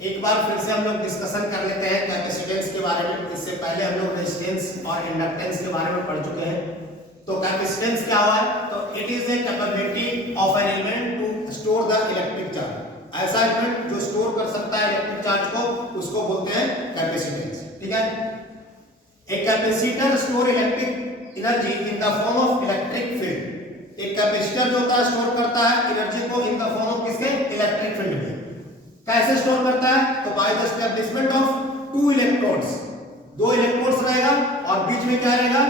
एक बार फिर से हम लोग डिस्कशन कर लेते हैं कैपेसिटेंस के बारे में। इससे पहले हम लोग रेजिस्टेंस और इंडक्टेंस के बारे में पढ़ चुके हैं। तो कैपेसिटेंस क्या हुआ है? तो it is a capability of an element to store the electric charge. ऐसा एलिमेंट जो स्टोर कर सकता है इलेक्ट्रिक चार्ज को, उसको बोलते हैं कैपेसिटेंस। ठीक है। A capacitor store electric energy in the form of electric field. एक कैपेसिटर जो होता है स्टोर करता है एनर्जी को इन द फॉर्म ऑफ किसके? इलेक्ट्रिक फील्ड में। कैसे स्टोर करता है? तो by the establishment of two electrodes. दो इलेक्ट्रोड्स रहेगा और बीच में क्या रहेगा?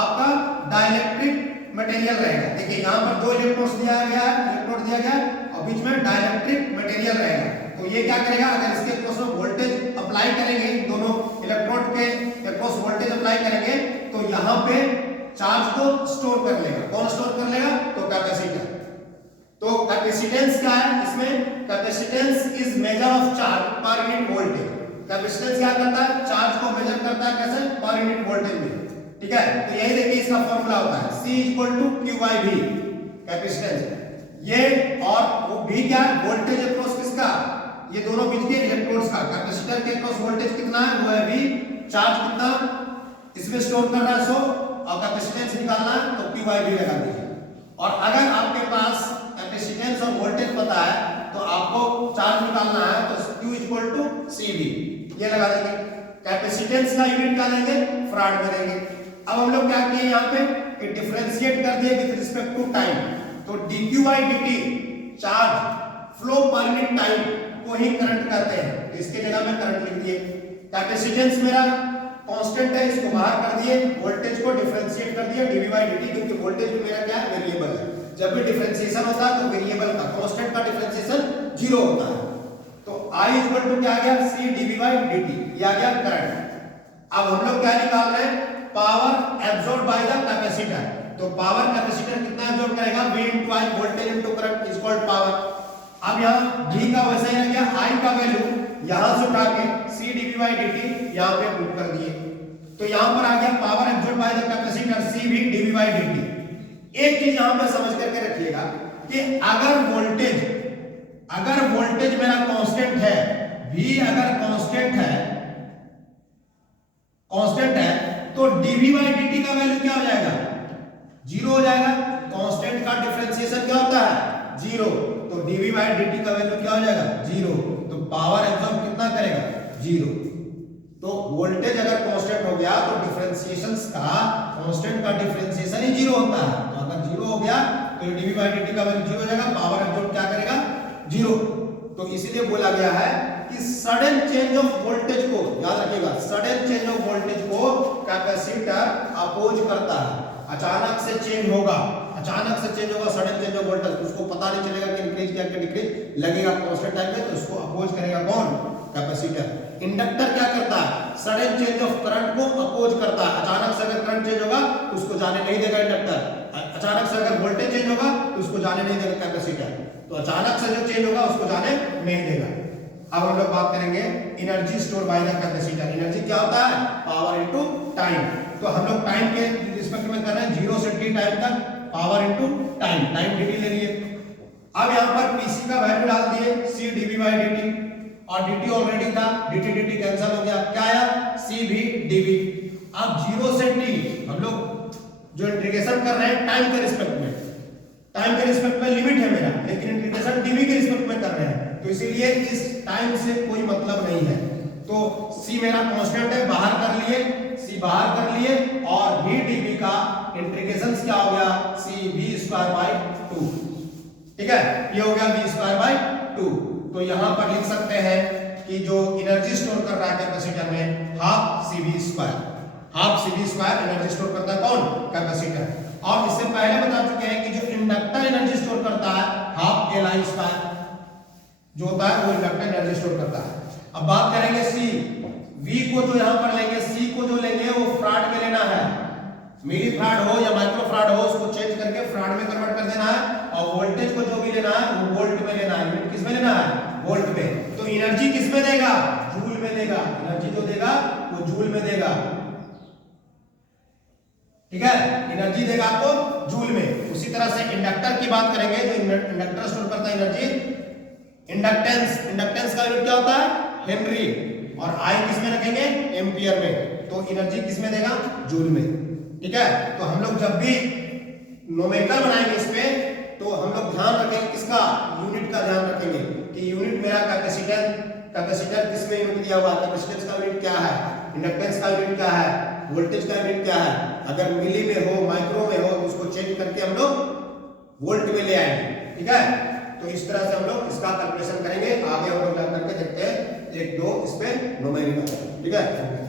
आपका डाइलेक्ट्रिक मटेरियल रहेगा। देखिए यहां पर दो इलेक्ट्रोड्स दिया गया है, इलेक्ट्रोड दिया गया और बीच में डाइलेक्ट्रिक मटेरियल रहेगा। तो ये क्या करेगा? अगर इसके अक्रॉस में वोल्टेज अप्लाई करेंगे, दोनों इलेक्ट्रोड के अक्रॉस वोल्टेज अप्लाई करेंगे तो यहां पे चार्ज को स्टोर कर लेगा। कौन स्टोर कर लेगा? तो कैपेसिटर। तो कैपेसिटेंस क्या है? इसमें capacitance is measure of charge per unit voltage. Capacitance क्या करता है? चार्ज को मेजर करता है कैसे? पर यूनिट वोल्टेज में। ठीक है। तो यही देखिए इसका फॉर्मूला होता है C = Q/V कैपेसिटेंस। ये और वो V क्या है? वोल्टेज अक्रॉस किसका? ये दोनों बीच के इलेक्ट्रोड्स का। कैपेसिटर के अक्रॉस वोल्टेज कितना है? वो है V। चार्ज कितना इसमें स्टोर कर रहा है 100 और कैपेसिटेंस निकालना है तो Q/V लगा दीजिए। और अगर आपके पास कैपेसिटेंस और वोल्टेज पता है तो आपको चार्ज निकालना है तो Q = CV ये लगा देंगे। कैपेसिटेंस का यूनिट क्या लेंगे? फराड में लेंगे। अब हम लोग क्या किए यहाँ पे डिफरेंशिएट कर दिए विद रिस्पेक्ट टू टाइम। तो dQ/dt charge flow per unit time को ही करंट कहते हैं। तो इसके जगह में करंट लिख दिए। कैपेसिटेंस मेरा कांस्टेंट है, इसको बाहर कर दिए, वोल्टेज को डिफरेंशिएट कर दिया dV/dt, क्योंकि वोल्टेज भी मेरा क्या है? वेरिएबल है। जब भी डिफरेंशिएशन होता है तो वेरिएबल का कांस्टेंट का डिफरेंशिएशन 0 होता है। तो I = क्या आ गया? C dV/dt ये आ गया करंट। अब हम लोग क्या निकाल रहे हैं? Power absorb by the capacitor. तो पावर कैपेसिटर कितना एब्सॉर्ब करेगा? V × I voltage × current is called power. अब यहाँ V का वैसा ही रह गया, I का वैल्यू यहां से उठा के C dV/dt यहां पे पुट कर दिए। तो यहां पर आ गया power absorb by the capacitor CV dV/dt। एक चीज यहां पे समझ करके रखिएगा कि अगर वोल्टेज मेरा कांस्टेंट है, V अगर कांस्टेंट है तो dV/dt का वैल्यू क्या हो जाएगा? 0 हो जाएगा। कांस्टेंट का डिफरेंशिएशन क्या होता है? 0। तो dV/dt का वैल्यू क्या हो जाएगा? 0। तो पावर एब्सॉर्ब कितना करेगा? 0। तो वोल्टेज अगर कांस्टेंट हो गया तो डिफरेंशिएशंस का कांस्टेंट का डिफरेंशिएशन ही 0 होता है। तो अगर 0 हो गया तो dV/dt का वैल्यू 0 हो जाएगा। पावर एब्सॉर्ब क्या करेगा? 0। तो इसीलिए बोला गया है कि सडन चेंज ऑफ वोल्टेज को, याद रखिएगा, सडन चेंज ऑफ वोल्टेज को कैपेसिटर अपोज करता है। अचानक से चेंज होगा, सडन चेंज ऑफ वोल्टेज, उसको पता नहीं चलेगा कि इंक्रीज या डिक्रीज लगेगा कांस्टेंट टाइम पे, तो उसको अपोज करेगा कौन? कैपेसिटर। इंडक्टर क्या करता है? सडन चेंज ऑफ करंट को अपोज करता है। अचानक से अगर करंट चेंज होगा तो उसको जाने नहीं देगा इंडक्टर। अचानक से अगर वोल्टेज चेंज होगा तो उसको जाने नहीं देगा कैपेसिटर। तो अचानक से जो चेंज होगा उसको जाने नहीं देगा। अब हम लोग बात करेंगे energy store by the capacitor. Energy क्या होता है? Power into time. तो हम लोग टाइम के रिस्पेक्ट में कर रहे हैं 0 से t टाइम तक, पावर इनटू टाइम dt ले लिए। अब यहां पर pc का वैल्यू डाल दिए C dV/dt और dt ऑलरेडी था, dt कैंसिल हो गया, क्या आया? CV dV। अब 0 से t हम लोग जो इंटीग्रेशन कर रहे हैं टाइम के रिस्पेक्ट में लिमिट है मेरा, लेकिन इंटीग्रेशन dV के रिस्पेक्ट में कर रहे हैं तो इसीलिए इस टाइम से कोई मतलब नहीं है। तो C मेरा कांस्टेंट है, बाहर कर लिए और V dV का इंटीग्रेशन क्या हो गया? CV²/2। ठीक है, ये हो गया V²/2। तो यहां पर लिख सकते हैं कि जो एनर्जी स्टोर कर रहा है कैपेसिटर में हाफ CV² एनर्जी स्टोर करता है कौन? कैपेसिटर। और इससे पहले बता चुके हैं कि जो इंडक्टर एनर्जी स्टोर करता है हाफ Li² जो होता है वो इंडक्टर एनर्जी स्टोर करता है। अब बात करेंगे C। V को जो यहां पर लेंगे, C को जो लेंगे वो फराड में लेना है। मिली फराड हो या माइक्रो फराड हो उसको चेंज करके फराड में कन्वर्ट कर देना है। और वोल्टेज को जो भी लेना है वो वोल्ट में लेना है। यूनिट किस में लेना है? वोल्ट में। तो एनर्जी किस में देगा? जूल में देगा। एनर्जी जो देगा वो जूल में देगा। ठीक है, एनर्जी देगा आपको जूल में। उसी तरह से इंडक्टर की बात करेंगे, जो इंडक्टर स्टोर करता है एनर्जी, इंडक्टेंस का यूनिट क्या होता है? हेनरी। और आई किस में रखेंगे? एम्पियर में। तो एनर्जी किस में देगा? जूल में। ठीक है, तो हम लोग जब भी न्यूमेरिकल बनाएंगे इस पे तो हम लोग ध्यान रखेंगे किसका? यूनिट का ध्यान रखेंगे कि यूनिट मेरा कैपेसिटर किस में यूनिट दिया हुआ है, कैपेसिटेंस का यूनिट क्या है, इंडक्टेंस का यूनिट क्या है, वोल्टेज का यूनिट क्या है। अगर मिली में हो, माइक्रो में हो, तो उसको चेंज करके हम लोग वोल्ट में ले आएंगे। ठीक है, तो इस तरह से हम लोग इसका कैलकुलेशन करेंगे। आगे हम लोग जा करके देखते हैं 1 2 इस पे न्यूमेरिकल। ठीक है।